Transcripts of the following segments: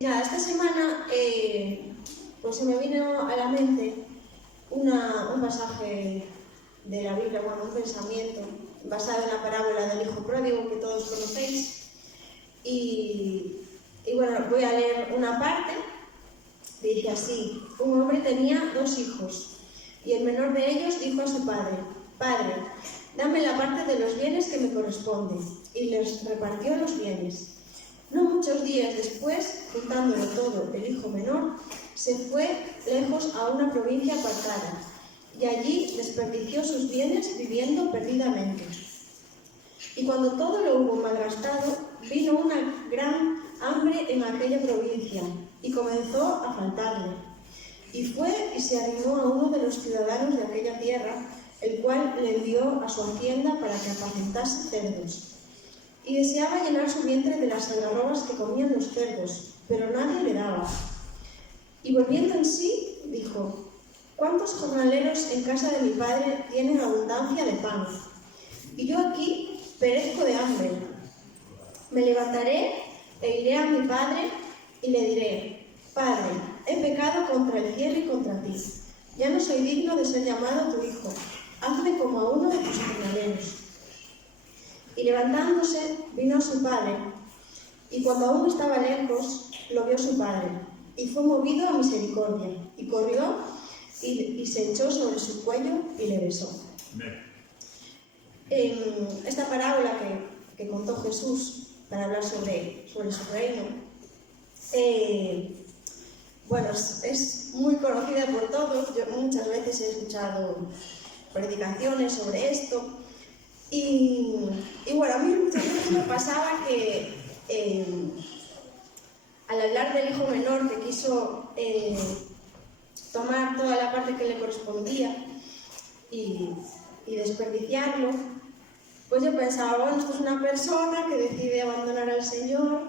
Nada, esta semana pues se me vino a la mente un pasaje de la Biblia, bueno, un pensamiento basado en la parábola del hijo pródigo que todos conocéis. Y bueno, voy a leer una parte. Dice así: un hombre tenía 2 hijos, y el menor de ellos dijo a su padre: «Padre, dame la parte de los bienes que me corresponde», y les repartió los bienes. No muchos días después, juntándolo todo, el hijo menor se fue lejos a una provincia apartada, y allí desperdició sus bienes viviendo perdidamente. Y cuando todo lo hubo malgastado, vino una gran hambre en aquella provincia, y comenzó a faltarle. Y fue y se arrimó a uno de los ciudadanos de aquella tierra, el cual le envió a su hacienda para que apacentase cerdos. Y deseaba llenar su vientre de las algarrobas que comían los cerdos, pero nadie le daba. Y volviendo en sí, dijo: «¿Cuántos jornaleros en casa de mi padre tienen abundancia de pan? Y yo aquí perezco de hambre. Me levantaré e iré a mi padre y le diré: Padre, he pecado contra el cielo y contra ti. Ya no soy digno de ser llamado tu hijo. Hazme como a uno de tus jornaleros». Y levantándose, vino a su padre, y cuando aún estaba lejos, lo vio su padre, y fue movido a misericordia, y corrió y se echó sobre su cuello y le besó. En esta parábola que contó Jesús para hablar sobre su reino, bueno, es muy conocida por todos. Yo muchas veces he escuchado predicaciones sobre esto. Y bueno, a mí muchas veces me pasaba que al hablar del hijo menor que quiso tomar toda la parte que le correspondía y desperdiciarlo, pues yo pensaba, bueno, esto es una persona que decide abandonar al Señor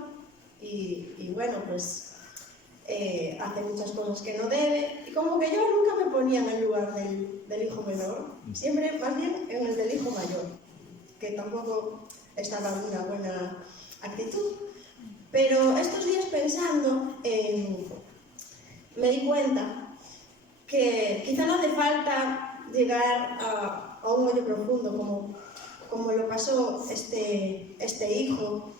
y bueno, pues hace muchas cosas que no debe, y como que yo nunca me ponía en el lugar del hijo menor, siempre más bien en el del hijo mayor, que tampoco estaba en una buena actitud. Pero estos días pensando, me di cuenta que quizá no hace falta llegar a un hoyo profundo como lo pasó este hijo,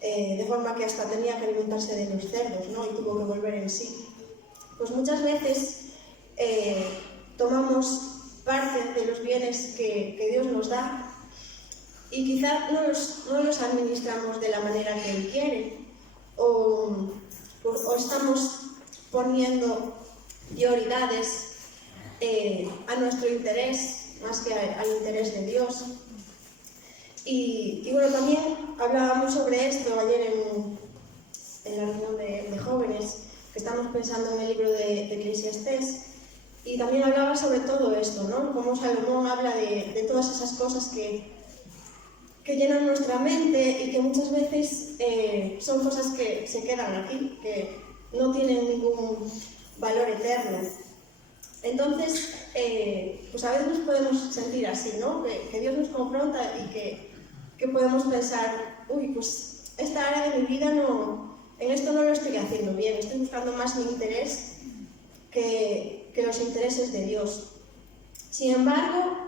de forma que hasta tenía que alimentarse de los cerdos, ¿no? Y tuvo que volver en sí. Pues muchas veces tomamos parte de los bienes que Dios nos da y quizá no los administramos de la manera que Él quiere, o estamos poniendo prioridades a nuestro interés más que al interés de Dios. Y bueno, también hablábamos sobre esto ayer en la reunión de jóvenes, que estamos pensando en el libro de Eclesiastés, y también hablaba sobre todo esto, ¿no? Cómo Salomón habla de todas esas cosas que llenan nuestra mente y que muchas veces son cosas que se quedan aquí, que no tienen ningún valor eterno. Entonces, pues a veces nos podemos sentir así, ¿no? Que Dios nos confronta y que podemos pensar: uy, pues esta área de mi vida en esto no lo estoy haciendo bien, estoy buscando más mi interés que los intereses de Dios. Sin embargo,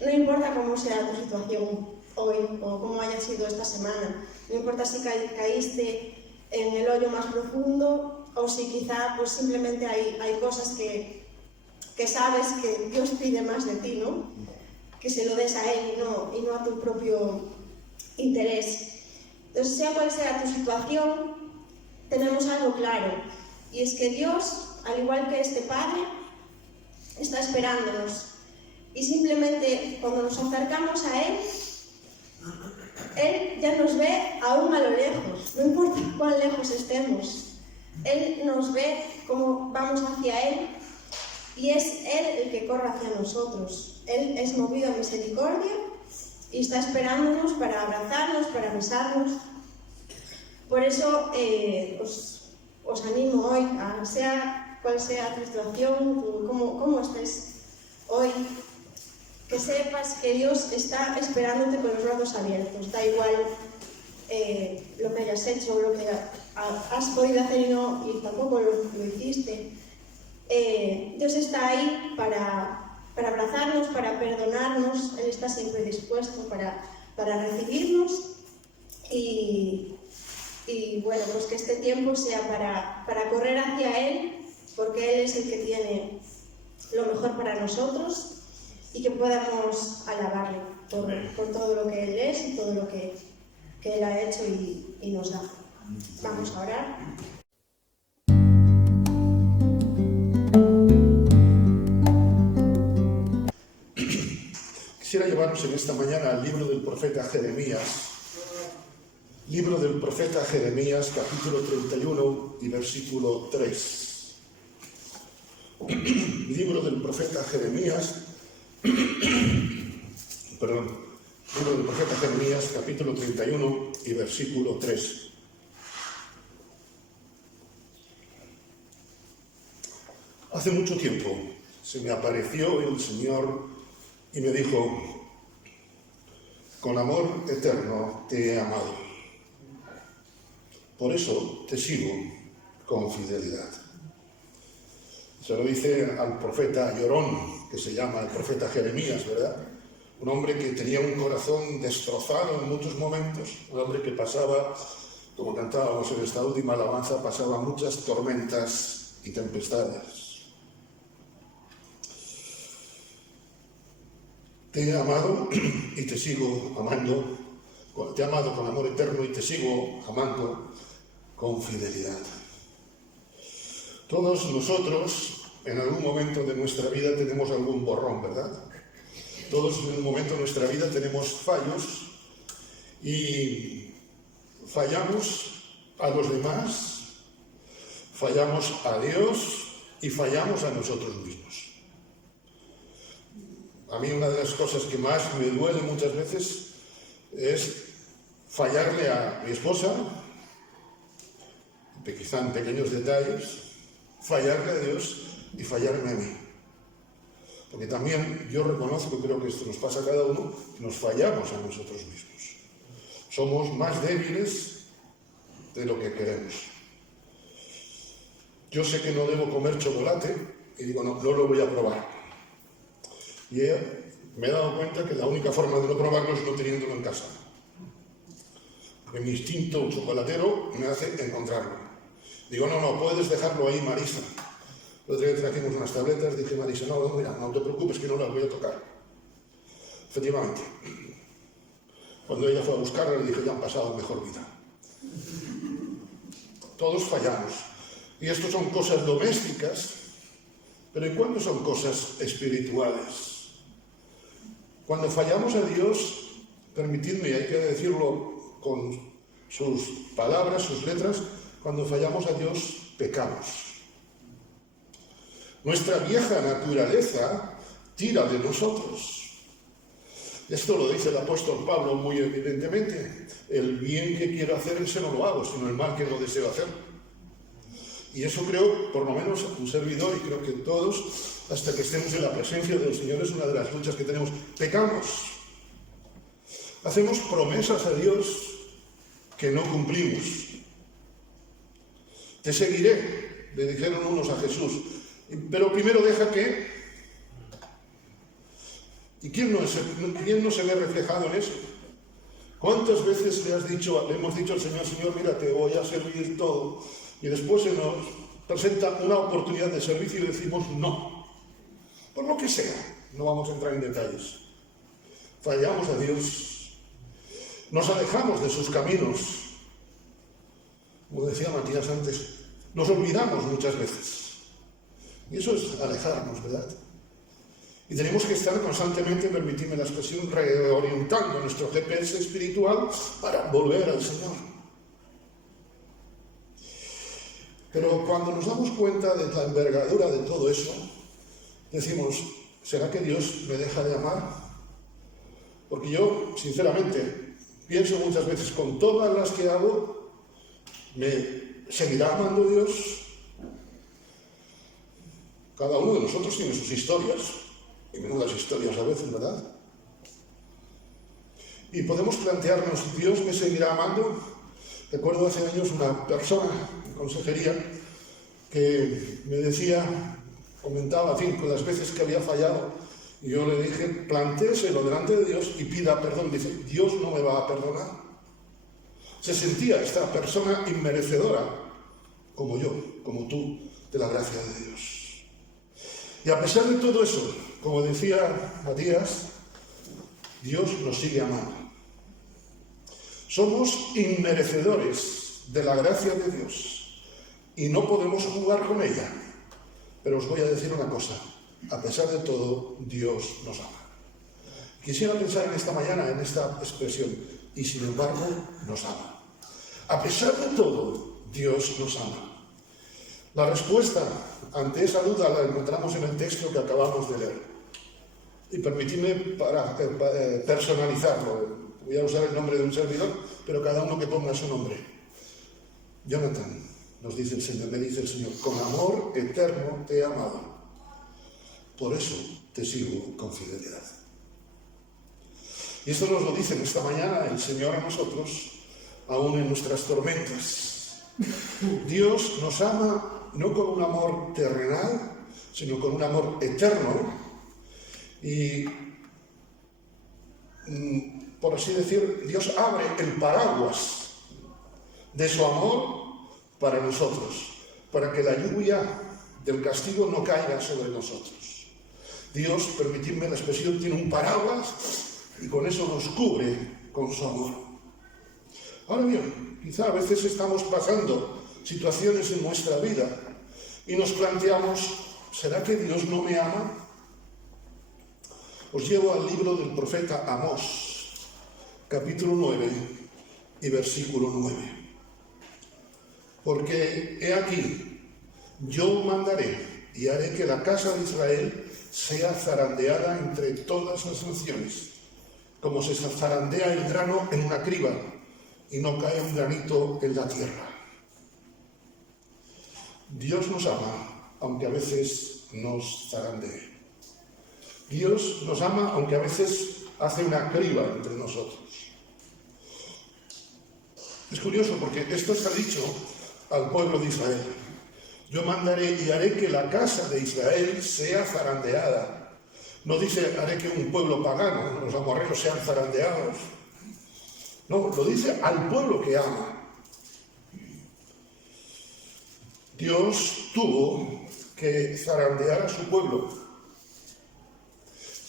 no importa cómo sea tu situación hoy o cómo haya sido esta semana, no importa si caíste en el hoyo más profundo o si quizá pues simplemente hay cosas que sabes que Dios pide más de ti, ¿no? Que se lo des a Él y no a tu propio interés. Entonces, sea cual sea tu situación, tenemos algo claro, y es que Dios, al igual que este Padre, está esperándonos. Y simplemente cuando nos acercamos a Él ya nos ve aún a lo lejos, no importa cuán lejos estemos. Él nos ve como vamos hacia Él y es Él el que corre hacia nosotros. Él es movido a misericordia y está esperándonos para abrazarnos, para besarnos. Por eso os animo hoy, sea cual sea tu situación, cómo estés hoy, que sepas que Dios está esperándote con los brazos abiertos. Da igual lo que hayas hecho, lo que has podido hacer y tampoco lo hiciste. Dios está ahí para abrazarnos, para perdonarnos. Él está siempre dispuesto para recibirnos y bueno, pues que este tiempo sea para correr hacia Él, porque Él es el que tiene lo mejor para nosotros, y que podamos alabarle por todo lo que Él es y todo lo que Él ha hecho y nos da. Vamos a orar. Quisiera llevarnos en esta mañana al libro del profeta Jeremías. Libro del profeta Jeremías, capítulo 31 y versículo 3. Libro del profeta Jeremías, libro del profeta Jeremías, capítulo 31 y versículo 3. Hace mucho tiempo se me apareció el Señor y me dijo: con amor eterno te he amado, por eso te sigo con fidelidad. Se lo dice al profeta llorón, que se llama el profeta Jeremías, ¿verdad? Un hombre que tenía un corazón destrozado en muchos momentos, un hombre que pasaba, como cantábamos en esta última alabanza, pasaba muchas tormentas y tempestades. Te he amado y te sigo amando, te he amado con amor eterno y te sigo amando con fidelidad. Todos nosotros, en algún momento de nuestra vida, tenemos algún borrón, ¿verdad? Todos en un momento de nuestra vida tenemos fallos y fallamos a los demás, fallamos a Dios y fallamos a nosotros mismos. A mí una de las cosas que más me duele muchas veces es fallarle a mi esposa, quizá en pequeños detalles, fallarle a Dios y fallarme a mí. Porque también yo reconozco, creo que esto nos pasa a cada uno, que nos fallamos a nosotros mismos. Somos más débiles de lo que queremos. Yo sé que no debo comer chocolate y digo, no lo voy a probar. Y me he dado cuenta que la única forma de no probarlo es no teniéndolo en casa. Porque mi instinto chocolatero me hace encontrarlo. Digo, no, puedes dejarlo ahí, Marisa. El otro día trajimos unas tabletas, dije, Marisa, mira, no te preocupes que no las voy a tocar. Efectivamente, cuando ella fue a buscarla, le dije, ya han pasado mejor vida. Todos fallamos. Y esto son cosas domésticas, pero ¿y cuándo son cosas espirituales? Cuando fallamos a Dios, permitidme, hay que decirlo con sus palabras, sus letras, cuando fallamos a Dios, pecamos. Nuestra vieja naturaleza tira de nosotros. Esto lo dice el apóstol Pablo muy evidentemente. El bien que quiero hacer, ese no lo hago, sino el mal que no deseo hacer. Y eso creo, por lo menos un servidor, y creo que todos, hasta que estemos en la presencia del Señor, es una de las luchas que tenemos. Pecamos. Hacemos promesas a Dios que no cumplimos. Te seguiré, le dijeron unos a Jesús, pero primero deja que... ¿Y quién no se ve reflejado en eso? ¿Cuántas veces le hemos dicho al Señor, Señor, mira, te voy a servir todo, y después se nos presenta una oportunidad de servicio y decimos no? Por lo que sea, no vamos a entrar en detalles. Fallamos a Dios, nos alejamos de sus caminos. Como decía Matías antes, nos olvidamos muchas veces. Y eso es alejarnos, ¿verdad? Y tenemos que estar constantemente, permitidme la expresión, reorientando nuestro GPS espiritual para volver al Señor. Pero cuando nos damos cuenta de la envergadura de todo eso, decimos, ¿será que Dios me deja de amar? Porque yo, sinceramente, pienso muchas veces, con todas las que hago, ¿me seguirá amando Dios? Cada uno de nosotros tiene sus historias, y menudas historias a veces, ¿verdad? Y podemos plantearnos, ¿Dios me seguirá amando? Recuerdo hace años una persona en consejería que me decía, comentaba, en fin, con las veces que había fallado, y yo le dije, plantéeselo delante de Dios y pida perdón. Dice, Dios no me va a perdonar. Se sentía esta persona inmerecedora, como yo, como tú, de la gracia de Dios. Y a pesar de todo eso, como decía Matías, Dios nos sigue amando. Somos inmerecedores de la gracia de Dios y no podemos jugar con ella. Pero os voy a decir una cosa, a pesar de todo, Dios nos ama. Quisiera pensar en esta mañana, en esta expresión, y sin embargo nos ama. A pesar de todo, Dios nos ama. La respuesta ante esa duda la encontramos en el texto que acabamos de leer. Y permitidme para personalizarlo. Voy a usar el nombre de un servidor, pero cada uno que ponga su nombre. Jonathan, nos dice el Señor, me dice el Señor, con amor eterno te he amado. Por eso te sigo con fidelidad. Y esto nos lo dice esta mañana el Señor a nosotros, aún en nuestras tormentas. Dios nos ama no con un amor terrenal, sino con un amor eterno. Y, por así decir, Dios abre el paraguas de su amor para nosotros, para que la lluvia del castigo no caiga sobre nosotros. Dios, permitidme la expresión, tiene un paraguas y con eso nos cubre con su amor. Ahora bien, quizá a veces estamos pasando situaciones en nuestra vida y nos planteamos, ¿será que Dios no me ama? Os llevo al libro del profeta Amós, capítulo 9 y versículo 9. Porque he aquí, yo mandaré y haré que la casa de Israel sea zarandeada entre todas las naciones, como se zarandea el grano en una criba y no cae un granito en la tierra. Dios nos ama, aunque a veces nos zarandee. Dios nos ama, aunque a veces hace una criba entre nosotros. Es curioso porque esto está dicho al pueblo de Israel. Yo mandaré y haré que la casa de Israel sea zarandeada. No dice haré que un pueblo pagano, los amorreos sean zarandeados. No, lo dice al pueblo que ama. Dios tuvo que zarandear a su pueblo.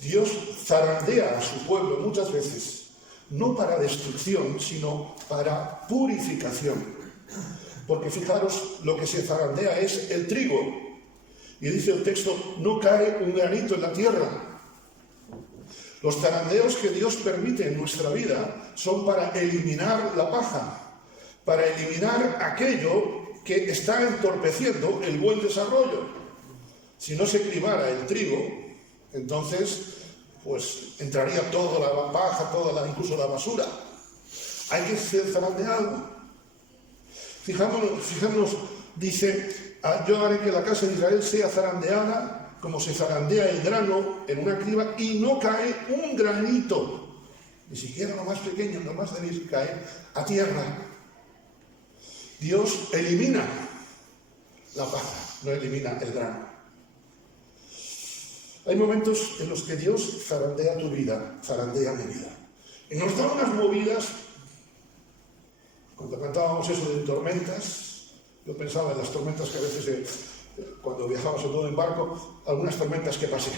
Dios zarandea a su pueblo muchas veces, no para destrucción, sino para purificación. Porque fijaros, lo que se zarandea es el trigo. Y dice el texto, no cae un granito en la tierra. Los zarandeos que Dios permite en nuestra vida son para eliminar la paja, para eliminar aquello que está entorpeciendo el buen desarrollo. Si no se cribara el trigo, entonces, pues entraría toda la paja, incluso la basura. Hay que ser zarandeado. Fijámonos, dice, yo haré que la casa de Israel sea zarandeada, como se zarandea el grano en una criba, y no cae un granito, ni siquiera lo más pequeño, lo más débil, cae a tierra. Dios elimina la paja, no elimina el grano. Hay momentos en los que Dios zarandea tu vida, zarandea mi vida. Y nos da unas movidas. Cuando cantábamos eso de tormentas, yo pensaba en las tormentas que a veces, cuando viajaba sobre todo en barco, algunas tormentas que pasé.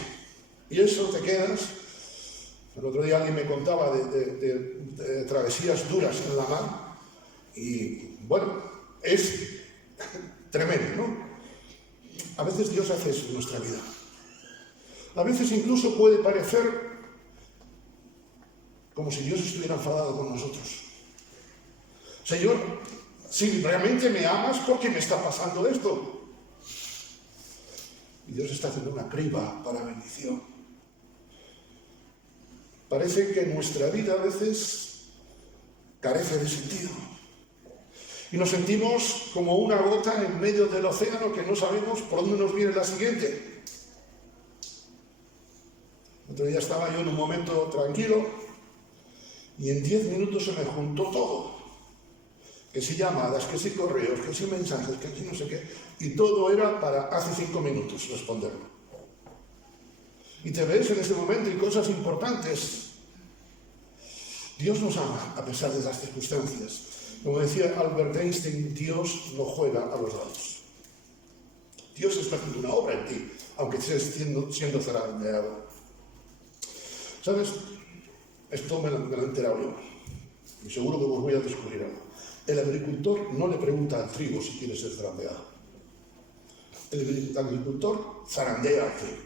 Y eso te quedas. El otro día alguien me contaba de travesías duras en la mar. Y bueno, es tremendo, ¿no? A veces Dios hace eso en nuestra vida. A veces incluso puede parecer como si Dios estuviera enfadado con nosotros. Señor, si realmente me amas, ¿por qué me está pasando esto? Y Dios está haciendo una criba para bendición. Parece que nuestra vida a veces carece de sentido. Y nos sentimos como una gota en medio del océano que no sabemos por dónde nos viene la siguiente. Otro día estaba yo en un momento tranquilo Y en 10 minutos se me juntó todo. Que si llamadas, que si correos, que si mensajes, que si no sé qué. Y todo era para hace 5 minutos responderlo. Y te ves en ese momento y cosas importantes. Dios nos ama a pesar de las circunstancias. Como decía Albert Einstein, Dios no juega a los dados. Dios está haciendo una obra en ti, aunque estés siendo zarandeado. ¿Sabes? Esto me lo he enterado yo. Y seguro que os voy a descubrir algo. El agricultor no le pregunta al trigo si quiere ser zarandeado. El agricultor zarandea al trigo.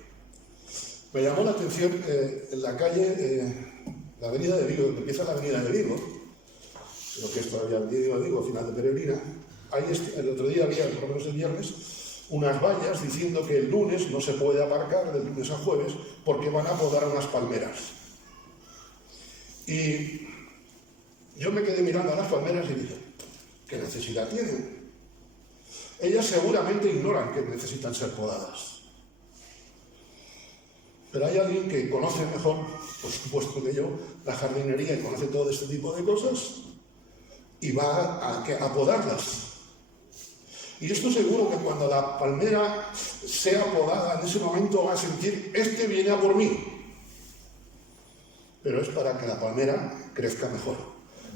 Me llamó la atención en la calle, la avenida de Vigo, donde empieza la avenida de Vigo, lo que es todavía el día de Vigo, final de Peregrina. Ahí el otro día había, por lo menos el viernes, unas vallas diciendo que el lunes no se puede aparcar, del lunes a jueves, porque van a podar unas palmeras. Y yo me quedé mirando a las palmeras y dije, ¿qué necesidad tienen? Ellas seguramente ignoran que necesitan ser podadas. Pero hay alguien que conoce mejor, por supuesto que yo, la jardinería y conoce todo este tipo de cosas y va a podarlas. Y esto seguro que cuando la palmera sea podada, en ese momento va a sentir, este viene a por mí. Pero es para que la palmera crezca mejor,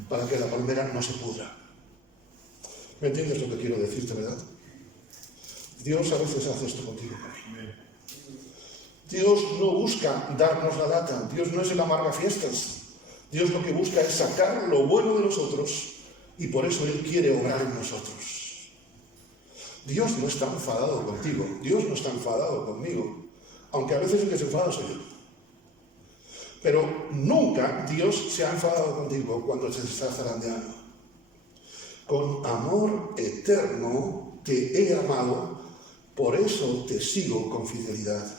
para que la palmera no se pudra. ¿Me entiendes lo que quiero decirte, verdad? Dios a veces hace esto contigo. Dios no busca darnos la lata. Dios no es el amargafiestas. Dios lo que busca es sacar lo bueno de nosotros y por eso Él quiere obrar en nosotros. Dios no está enfadado contigo. Dios no está enfadado conmigo. Aunque a veces el que se enfada soy yo. Pero nunca Dios se ha enfadado contigo cuando se está zarandeando. Con amor eterno te he amado, por eso te sigo con fidelidad.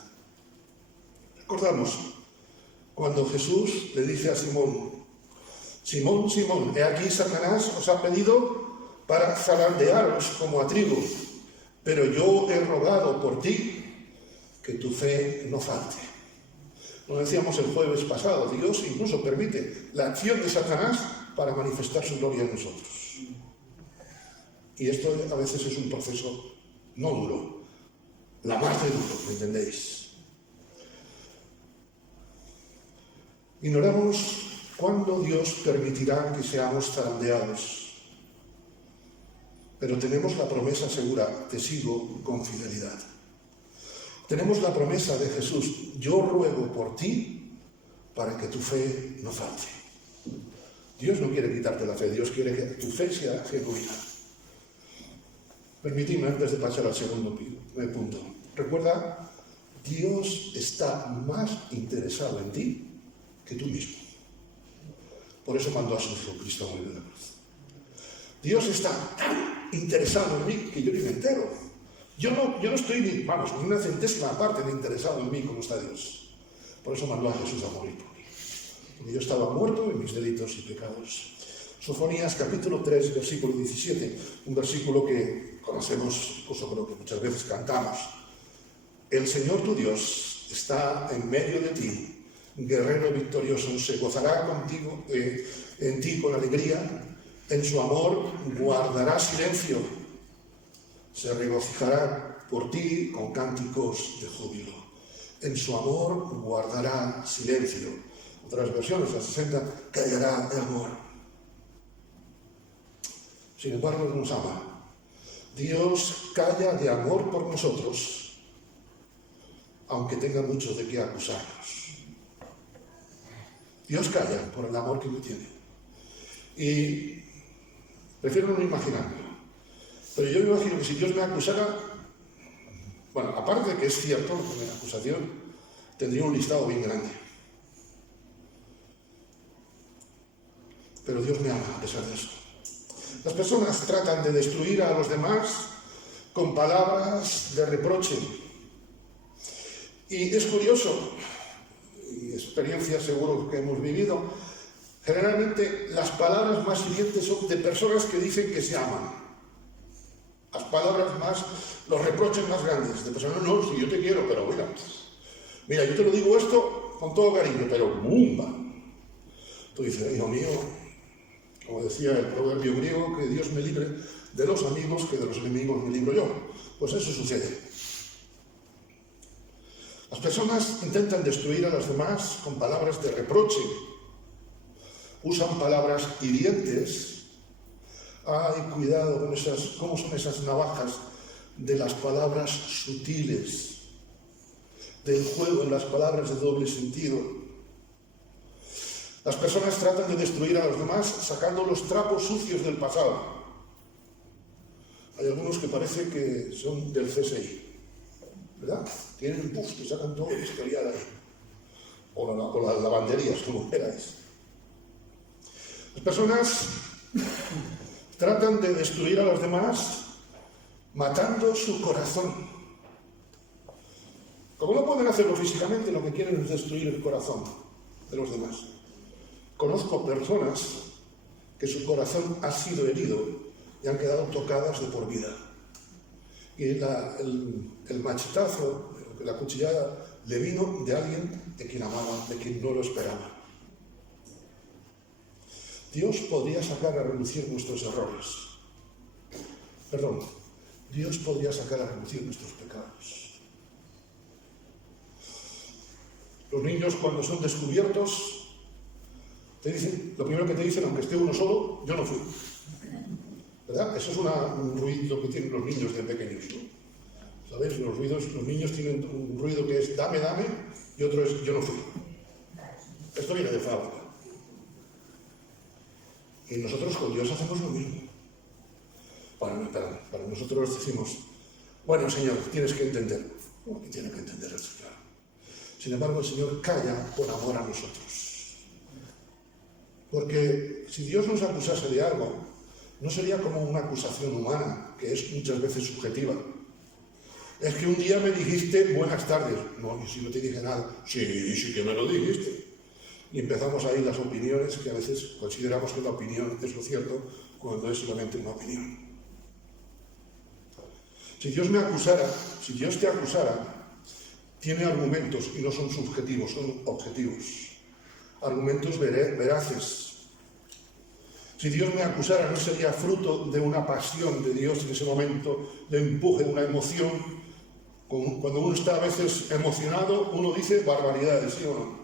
Recordamos cuando Jesús le dice a Simón, Simón, Simón, he aquí Satanás os ha pedido para zarandearos como a trigo, pero yo he rogado por ti que tu fe no falte. Lo decíamos el jueves pasado, Dios incluso permite la acción de Satanás para manifestar su gloria en nosotros. Y esto a veces es un proceso no duro, la más de duro, ¿me entendéis? Ignoramos cuándo Dios permitirá que seamos zarandeados. Pero tenemos la promesa segura, te sigo con fidelidad. Tenemos la promesa de Jesús, yo ruego por ti para que tu fe no falte. Dios no quiere quitarte la fe, Dios quiere que tu fe sea genuina. Permitidme, antes de pasar al segundo punto, recuerda, Dios está más interesado en ti que tú mismo. Por eso mandó a su Hijo Cristo a morir en la cruz. Dios está tan interesado en mí que yo ni me entero. Yo no estoy ni una centésima parte de interesado en mí como está Dios. Por eso mandó a Jesús a morir por mí. Porque yo estaba muerto en mis delitos y pecados. Sofonías capítulo 3, versículo 17, un versículo que conocemos, incluso creo que muchas veces cantamos. El Señor tu Dios está en medio de ti, guerrero victorioso, se gozará contigo, en ti con alegría, en su amor guardará silencio, se regocijará por ti con cánticos de júbilo. En su amor guardará silencio. Otras versiones, la 60, callará de amor. Sin embargo, nos ama. Dios calla de amor por nosotros, aunque tenga mucho de qué acusarnos. Dios calla por el amor que me tiene. Y prefiero no imaginármelo. Pero yo me imagino que si Dios me acusara, bueno, aparte de que es cierto, que la acusación tendría un listado bien grande. Pero Dios me ama a pesar de eso. Las personas tratan de destruir a los demás con palabras de reproche. Y es curioso, y experiencias seguro que hemos vivido, generalmente las palabras más hirientes son de personas que dicen que se aman. Las palabras más, los reproches más grandes de personas, no, si yo te quiero, pero mira, yo te lo digo esto con todo cariño, pero ¡bumba! Tú dices, hijo mío, como decía el proverbio griego, que Dios me libre de los amigos, que de los enemigos me libro yo. Pues eso sucede. Las personas intentan destruir a los demás con palabras de reproche. Usan palabras hirientes. Ay, cuidado con cómo son esas navajas de las palabras sutiles, del juego en las palabras de doble sentido. Las personas tratan de destruir a los demás sacando los trapos sucios del pasado. Hay algunos que parece que son del CSI, ¿verdad? Tienen un bus que sacan todo el historial ahí. O las lavanderías, como queráis. Las personas tratan de destruir a los demás matando su corazón. Como no pueden hacerlo físicamente, lo que quieren es destruir el corazón de los demás. Conozco personas que su corazón ha sido herido y han quedado tocadas de por vida. Y el machetazo, la cuchillada, le vino de alguien de quien amaba, de quien no lo esperaba. Dios podría sacar a relucir nuestros errores. Perdón, Dios podría sacar a relucir nuestros pecados. Los niños, cuando son descubiertos, te dicen, lo primero que te dicen, aunque esté uno solo, yo no fui. ¿Verdad? Eso es un ruido que tienen los niños de pequeños, ¿no? ¿Sabéis? Los niños tienen un ruido que es dame, dame, y otro es yo no fui. Esto viene de fábrica. Y nosotros con Dios hacemos lo mismo. Para nosotros decimos, bueno, Señor, tienes que entender. ¿Cómo que tiene que entender esto? Claro. Sin embargo, el Señor calla por amor a nosotros. Porque si Dios nos acusase de algo, no sería como una acusación humana, que es muchas veces subjetiva. Es que un día me dijiste buenas tardes. No, y si no te dije nada. Sí que me lo dijiste. Y empezamos ahí las opiniones, que a veces consideramos que la opinión es lo cierto, cuando es solamente una opinión. Si Dios me acusara, si Dios te acusara, tiene argumentos y no son subjetivos, son objetivos. Argumentos veraces. Si Dios me acusara, no sería fruto de una pasión de Dios en ese momento, de empuje, una emoción. Cuando uno está a veces emocionado, uno dice barbaridades, ¿sí o no?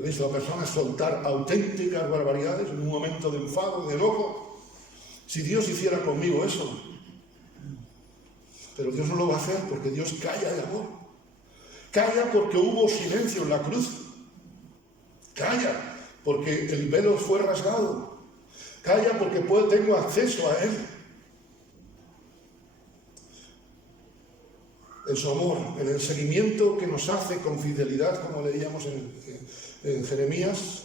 ¿Veis? La persona soltar auténticas barbaridades en un momento de enfado, de enojo. Si Dios hiciera conmigo eso, pero Dios no lo va a hacer porque Dios calla de amor. Calla porque hubo silencio en la cruz. Calla porque el velo fue rasgado. Calla porque tengo acceso a Él. En su amor, en el seguimiento que nos hace con fidelidad, como leíamos en Jeremías,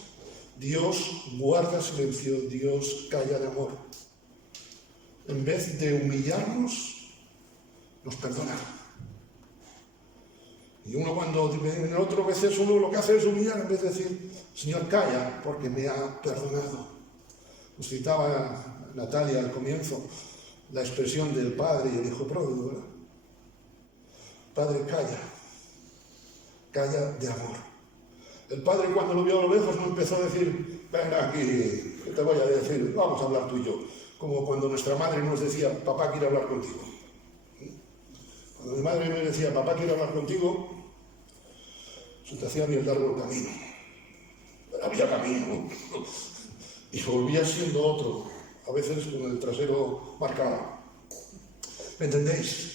Dios guarda silencio, Dios calla de amor. En vez de humillarnos, nos perdona. Y uno cuando en otras veces uno lo que hace es humillar en vez de decir, Señor, calla, porque me ha perdonado. Nos citaba Natalia al comienzo la expresión del padre y el hijo pródigo, ¿verdad? Padre, calla de amor. El padre, cuando lo vio a lo lejos, no empezó a decir, ven aquí, ¿qué te voy a decir? Vamos a hablar tú y yo. Como cuando nuestra madre nos decía, papá quiere hablar contigo. Cuando mi madre me decía, papá quiere hablar contigo, se te hacía bien largo el camino. Pero había camino. Y volvía siendo otro, a veces con el trasero marcado. ¿Me entendéis?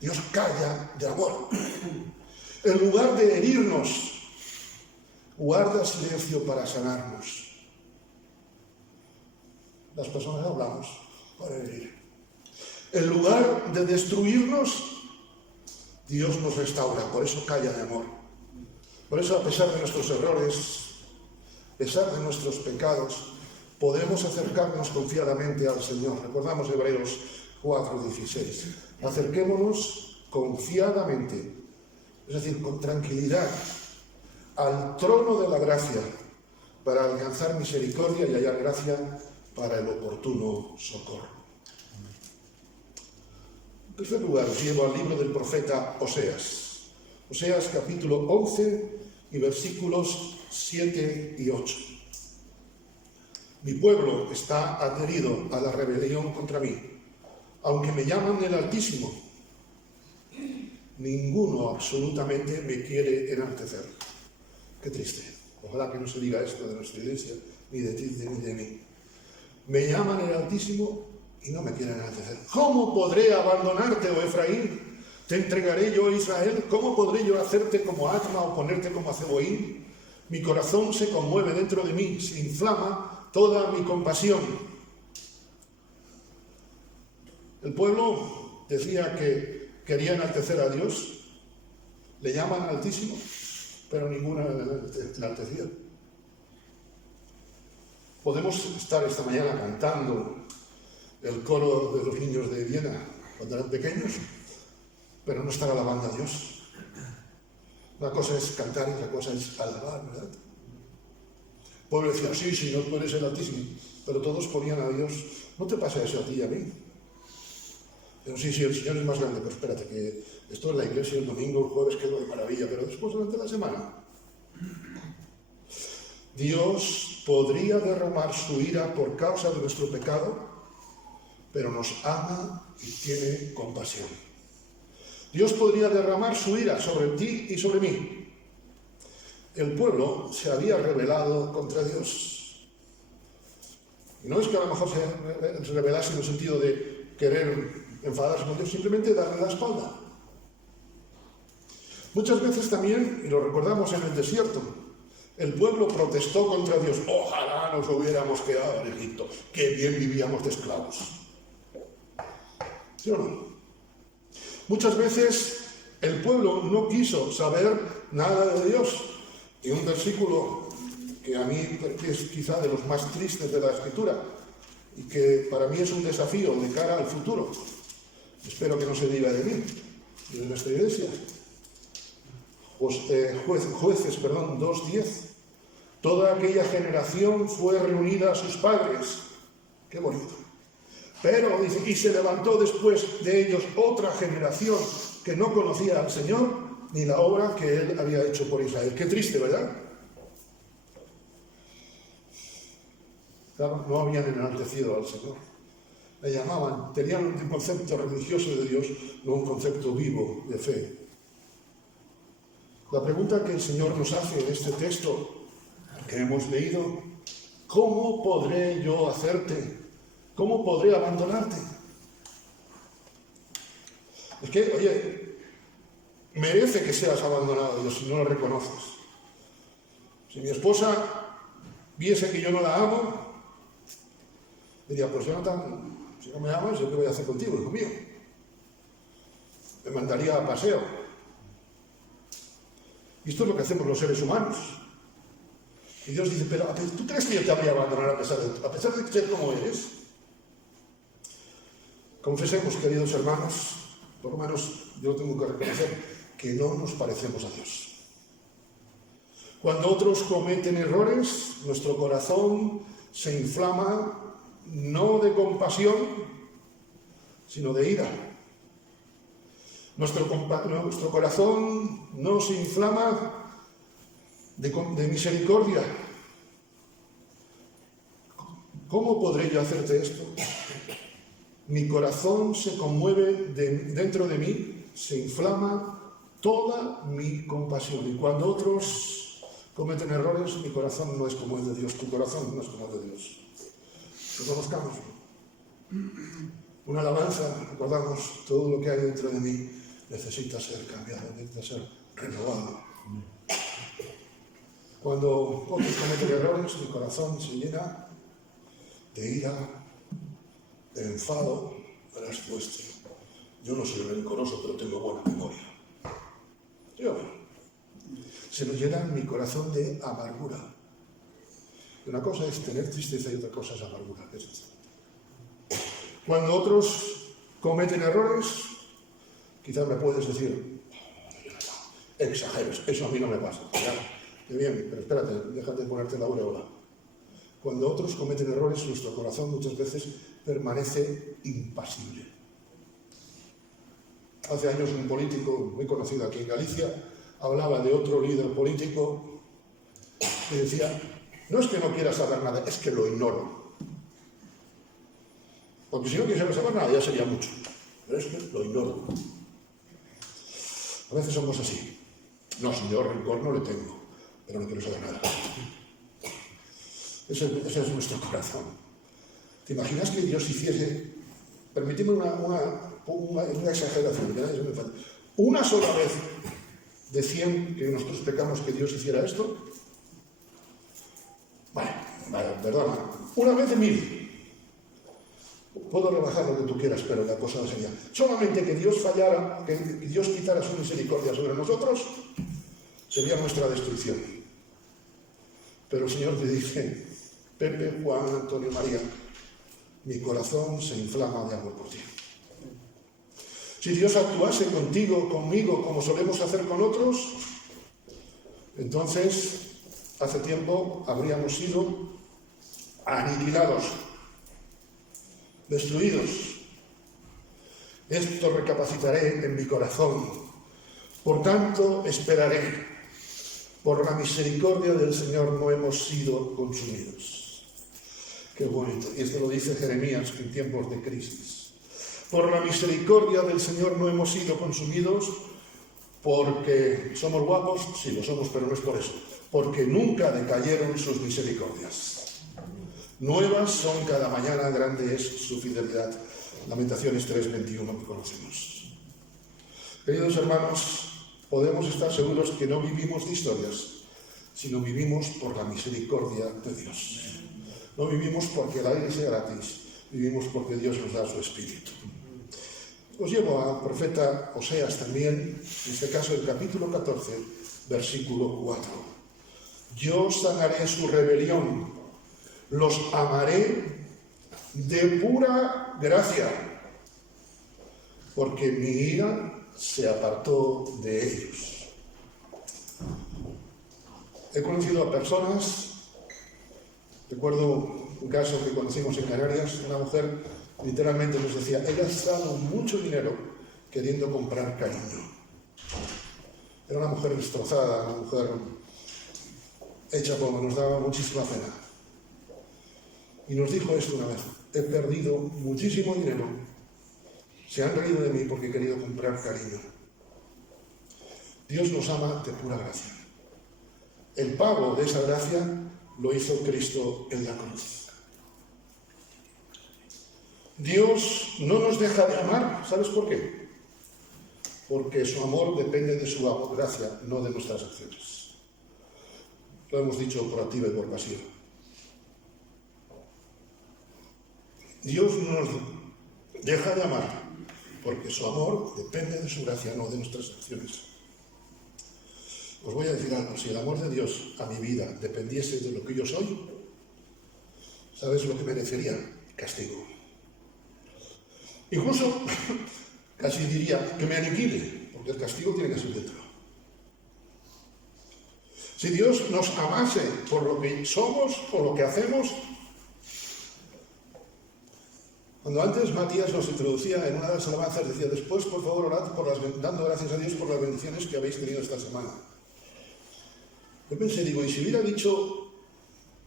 Dios calla de amor. En lugar de herirnos, guarda silencio para sanarnos. Las personas hablamos para herir. En lugar de destruirnos, Dios nos restaura. Por eso calla de amor. Por eso, a pesar de nuestros errores, a pesar de nuestros pecados, podemos acercarnos confiadamente al Señor. Recordamos Hebreos 4:16. Acerquémonos confiadamente, es decir, con tranquilidad, al trono de la gracia, para alcanzar misericordia y hallar gracia para el oportuno socorro. En tercer lugar, os llevo al libro del profeta Oseas. Oseas capítulo 11 y versículos 7 y 8. Mi pueblo está adherido a la rebelión contra mí. Aunque me llaman el Altísimo, ninguno absolutamente me quiere enaltecer. Qué triste. Ojalá que no se diga esto de nuestra iglesia, ni de ti, ni de mí. Me llaman el Altísimo y no me quieren enaltecer. ¿Cómo podré abandonarte, oh Efraín? ¿Te entregaré yo, Israel? ¿Cómo podré yo hacerte como Atma o ponerte como Zeboín? Mi corazón se conmueve dentro de mí, se inflama toda mi compasión. El pueblo decía que quería enaltecer a Dios, le llaman Altísimo, pero ninguna enaltecía. Podemos estar esta mañana cantando el coro de los niños de Viena cuando eran pequeños, pero no estar alabando a Dios. Una cosa es cantar y otra cosa es alabar, ¿verdad? El pueblo decía, sí, Señor, tú eres el Altísimo, pero todos ponían a Dios. No te pasa eso a ti y a mí. Pero sí, el Señor es más grande, pero espérate, que esto es la iglesia el domingo, el jueves quedó de maravilla, pero después durante la semana. Dios podría derramar su ira por causa de nuestro pecado, pero nos ama y tiene compasión. Dios podría derramar su ira sobre ti y sobre mí. El pueblo se había rebelado contra Dios. Y no es que a lo mejor se rebelase en el sentido de querer enfadarse con Dios, simplemente darle la espalda. Muchas veces también, y lo recordamos en el desierto, el pueblo protestó contra Dios. Ojalá nos hubiéramos quedado en Egipto, qué bien vivíamos de esclavos. ¿Sí o no? Muchas veces el pueblo no quiso saber nada de Dios. Y un versículo que a mí es quizá de los más tristes de la Escritura y que para mí es un desafío de cara al futuro. Espero que no se diga de mí y de nuestra iglesia. Jueces 2:10. Toda aquella generación fue reunida a sus padres. Qué bonito. Pero, dice, y se levantó después de ellos otra generación que no conocía al Señor ni la obra que Él había hecho por Israel. Qué triste, ¿verdad? Claro, no habían enaltecido al Señor. Le llamaban, tenían un concepto religioso de Dios, no un concepto vivo de fe. La pregunta que el Señor nos hace en este texto que hemos leído, ¿cómo podré yo hacerte? ¿Cómo podré abandonarte? Es que, oye, merece que seas abandonado, Dios, si no lo reconoces. Si mi esposa viese que yo no la amo, diría, pues Jonathan, si no me amas, ¿yo qué voy a hacer contigo, hijo mío? Me mandaría a paseo. Y esto es lo que hacemos los seres humanos. Y Dios dice, pero ¿tú crees que yo te habría abandonado a pesar de ser como eres? Confesemos, queridos hermanos, por lo menos yo tengo que reconocer que no nos parecemos a Dios. Cuando otros cometen errores, nuestro corazón se inflama no de compasión, sino de ira. Nuestro corazón no se inflama de misericordia. ¿Cómo podré yo hacerte esto? Mi corazón se conmueve dentro de mí, se inflama toda mi compasión. Y cuando otros cometen errores, mi corazón no es como el de Dios, tu corazón no es como el de Dios. Reconozcamos. Una alabanza, recordamos, todo lo que hay dentro de mí necesita ser cambiado, necesita ser renovado. Cuando otros cometen errores, mi corazón se llena de ira, de enfado. Verás tú esto. Yo no soy rencoroso, pero tengo buena memoria. Yo. Se nos llena mi corazón de amargura. Una cosa es tener tristeza y otra cosa es amargura. ¿Qué es esto? Cuando otros cometen errores, quizás me puedes decir, exageres, eso a mí no me pasa. Ya, qué bien, pero espérate, déjate de ponerte la aureola. Cuando otros cometen errores, nuestro corazón muchas veces permanece impasible. Hace años un político muy conocido aquí en Galicia hablaba de otro líder político Y decía, no es que no quiera saber nada, es que lo ignoro. Porque si no quisiera saber nada ya sería mucho. Pero es que lo ignoro. A veces somos así. No, señor, rencor no le tengo, pero no quiero saber nada. Ese es nuestro corazón. ¿Te imaginas que Dios hiciese, permíteme una exageración, que nadie se me enfade, una sola vez de 100 que nosotros pecamos que Dios hiciera esto? Vale, perdona, una vez de 1000. Puedo rebajar lo que tú quieras, pero la cosa sería, solamente que Dios fallara, que Dios quitara su misericordia sobre nosotros, sería nuestra destrucción. Pero el Señor te dice, Pepe, Juan, Antonio, María, mi corazón se inflama de amor por ti. Si Dios actuase contigo, conmigo, como solemos hacer con otros, entonces, hace tiempo habríamos sido aniquilados, destruidos. Esto recapacitaré en mi corazón. Por tanto, esperaré. Por la misericordia del Señor no hemos sido consumidos. Qué bonito. Y esto lo dice Jeremías en tiempos de crisis. Por la misericordia del Señor no hemos sido consumidos porque somos guapos. Sí, lo somos, pero no es por eso. Porque nunca decayeron sus misericordias. Nuevas son cada mañana, grande es su fidelidad. Lamentaciones 3:21 que conocemos. Queridos hermanos, podemos estar seguros que no vivimos de historias, sino vivimos por la misericordia de Dios. No vivimos porque el aire sea gratis, vivimos porque Dios nos da su Espíritu. Os llevo al profeta Oseas también, en este caso el capítulo 14, versículo 4. Yo sanaré su rebelión, los amaré de pura gracia, porque mi ira se apartó de ellos. He conocido a personas, recuerdo un caso que conocimos en Canarias, una mujer literalmente nos decía, he gastado mucho dinero queriendo comprar cariño. Era una mujer destrozada, una mujer hecha polvo, nos daba muchísima pena. Y nos dijo esto una vez, he perdido muchísimo dinero, se han reído de mí porque he querido comprar cariño. Dios nos ama de pura gracia. El pago de esa gracia lo hizo Cristo en la cruz. Dios no nos deja de amar, ¿sabes por qué? Porque su amor depende de su gracia, no de nuestras acciones. Lo hemos dicho por activa y por pasiva. Dios no nos deja de amar porque su amor depende de su gracia, no de nuestras acciones. Os voy a decir algo, si el amor de Dios a mi vida dependiese de lo que yo soy, ¿sabes lo que merecería? Castigo. Incluso, casi diría, que me aniquile, porque el castigo tiene que ser dentro. Si Dios nos amase por lo que somos o lo que hacemos, cuando antes Matías nos introducía en una de las alabanzas, decía, después, por favor, orad dando gracias a Dios por las bendiciones que habéis tenido esta semana. Yo pensé, digo, y si hubiera dicho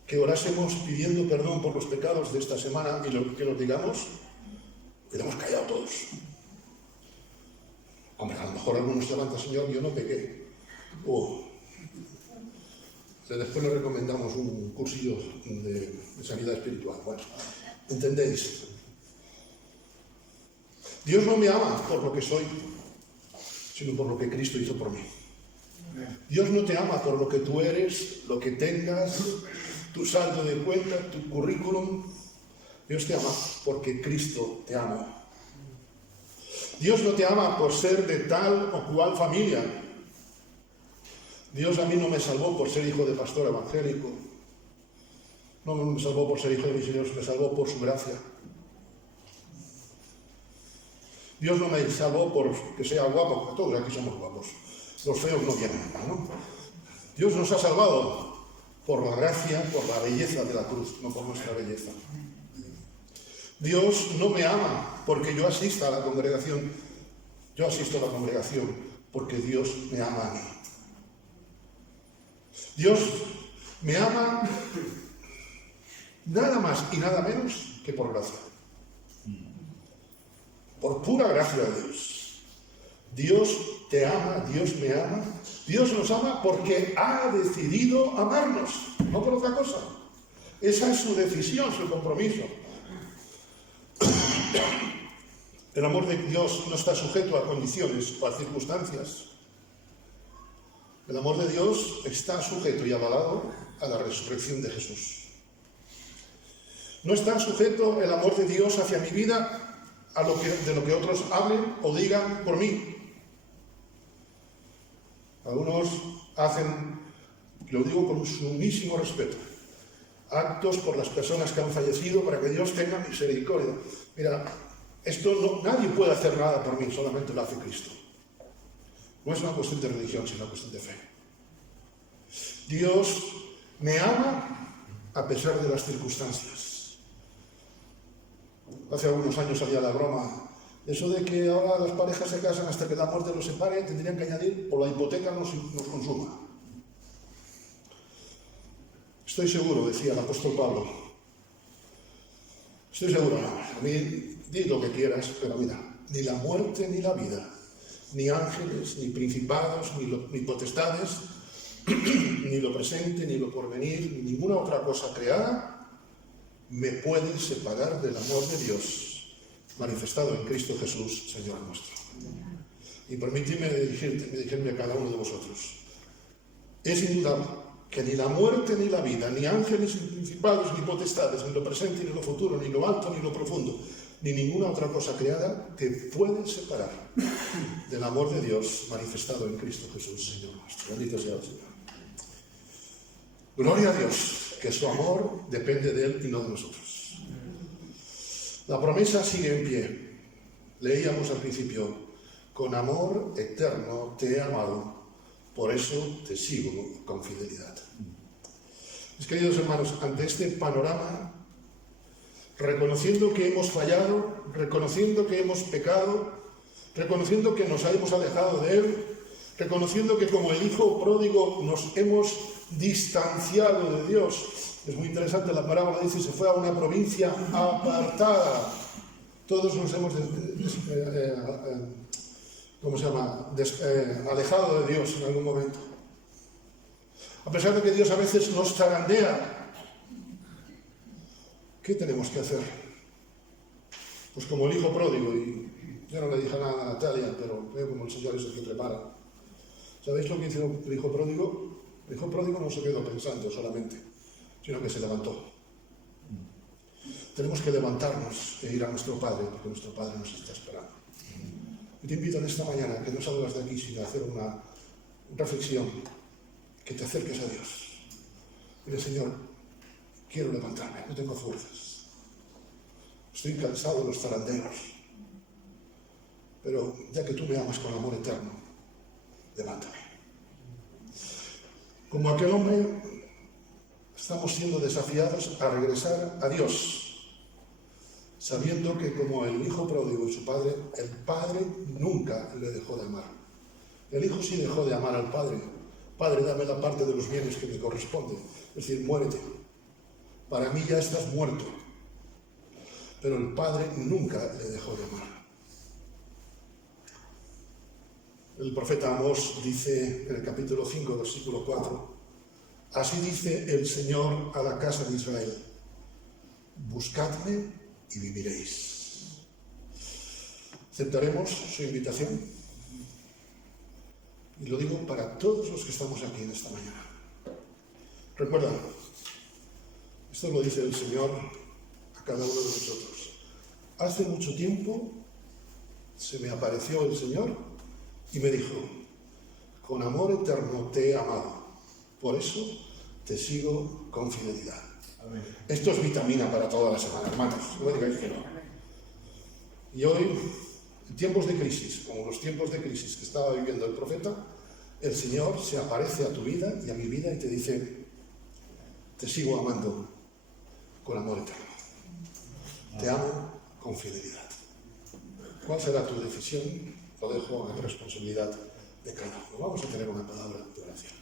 que orásemos pidiendo perdón por los pecados de esta semana y que los digamos, hubiéramos callado todos. Hombre, a lo mejor algunos se levantan, Señor, yo no pequé. Después le recomendamos un cursillo de sanidad espiritual. Bueno, ¿entendéis? Dios no me ama por lo que soy, sino por lo que Cristo hizo por mí. Dios no te ama por lo que tú eres, lo que tengas, tu saldo de cuenta, tu currículum. Dios te ama porque Cristo te ama. Dios no te ama por ser de tal o cual familia. Dios a mí no me salvó por ser hijo de pastor evangélico. No me salvó por ser hijo de misioneros, me salvó por su gracia. Dios no me salvó por que sea guapo, porque todos aquí somos guapos. Los feos no vienen, ¿no? Dios nos ha salvado por la gracia, por la belleza de la cruz, no por nuestra belleza. Dios no me ama porque yo asista a la congregación. Yo asisto a la congregación porque Dios me ama a mí. Dios Me ama nada más y nada menos que por gracia. Por pura gracia de Dios. Dios te ama, Dios me ama. Dios nos ama porque ha decidido amarnos, no por otra cosa. Esa es su decisión, su compromiso. El amor de Dios no está sujeto a condiciones o a circunstancias. El amor de Dios está sujeto y avalado a la resurrección de Jesús. No está sujeto el amor de Dios hacia mi vida a de lo que otros hablen o digan por mí. Algunos hacen, lo digo con sumísimo respeto, actos por las personas que han fallecido para que Dios tenga misericordia. Mira, nadie puede hacer nada por mí, solamente lo hace Cristo. No es una cuestión de religión, sino una cuestión de fe. Dios me ama a pesar de las circunstancias. Hace algunos años salía la broma, eso de que ahora las parejas se casan hasta que la muerte los separe, tendrían que añadir, por la hipoteca nos consuma. Estoy seguro, decía el apóstol Pablo, estoy seguro, a mí di lo que quieras, pero mira, ni la muerte ni la vida, ni ángeles, ni principados, ni potestades, ni lo presente, ni lo porvenir, ni ninguna otra cosa creada me pueden separar del amor de Dios manifestado en Cristo Jesús, Señor nuestro. Y permíteme dirigirme a cada uno de vosotros. Es indudable que ni la muerte ni la vida, ni ángeles, ni principados, ni potestades, ni lo presente, ni lo futuro, ni lo alto, ni lo profundo, ni ninguna otra cosa creada te pueden separar del amor de Dios manifestado en Cristo Jesús, Señor nuestro. Bendito sea el Señor. Gloria a Dios, que su amor depende de Él y no de nosotros. La promesa sigue en pie. Leíamos al principio, con amor eterno te he amado, por eso te sigo con fidelidad. Mis queridos hermanos, ante este panorama, reconociendo que hemos fallado, reconociendo que hemos pecado, reconociendo que nos hemos alejado de Él, reconociendo que como el hijo pródigo nos hemos distanciado de Dios. Es muy interesante, la parábola dice, se fue a una provincia apartada. Todos nos hemos alejado de Dios en algún momento. A pesar de que Dios a veces nos zarandea, ¿qué tenemos que hacer? Pues como el hijo pródigo, y yo no le dije nada a Natalia, pero veo como el Señor es el que prepara. ¿Sabéis lo que hizo el hijo pródigo? El hijo pródigo no se quedó pensando solamente, sino que se levantó. Tenemos que levantarnos e ir a nuestro Padre, porque nuestro Padre nos está esperando. Y te invito en esta mañana que no salgas de aquí sin hacer una reflexión, que te acerques a Dios. Dile, Señor, quiero levantarme, no tengo fuerzas. Estoy cansado de los zarandeos. Pero ya que tú me amas con amor eterno, levántame. Como aquel hombre, estamos siendo desafiados a regresar a Dios, sabiendo que como el hijo pródigo y su padre, el padre nunca le dejó de amar. El hijo sí dejó de amar al padre. Padre, dame la parte de los bienes que me corresponde. Es decir, muérete. Para mí ya estás muerto. Pero el padre nunca le dejó de amar. El profeta Amós dice en el capítulo 5, versículo 4, así dice el Señor a la casa de Israel, buscadme y viviréis. ¿Aceptaremos su invitación? Y lo digo para todos los que estamos aquí en esta mañana. Recuerda, esto lo dice el Señor a cada uno de nosotros. Hace mucho tiempo se me apareció el Señor y me dijo, con amor eterno te he amado, por eso te sigo con fidelidad. Amén. Esto es vitamina para toda la semana, hermanos, no me digáis que no. Y hoy, en tiempos de crisis, como los tiempos de crisis que estaba viviendo el profeta, el Señor se aparece a tu vida y a mi vida y te dice, te sigo amando con amor eterno. Te amo con fidelidad. ¿Cuál será tu decisión? Lo dejo en responsabilidad de cada uno. Vamos a tener una palabra de oración.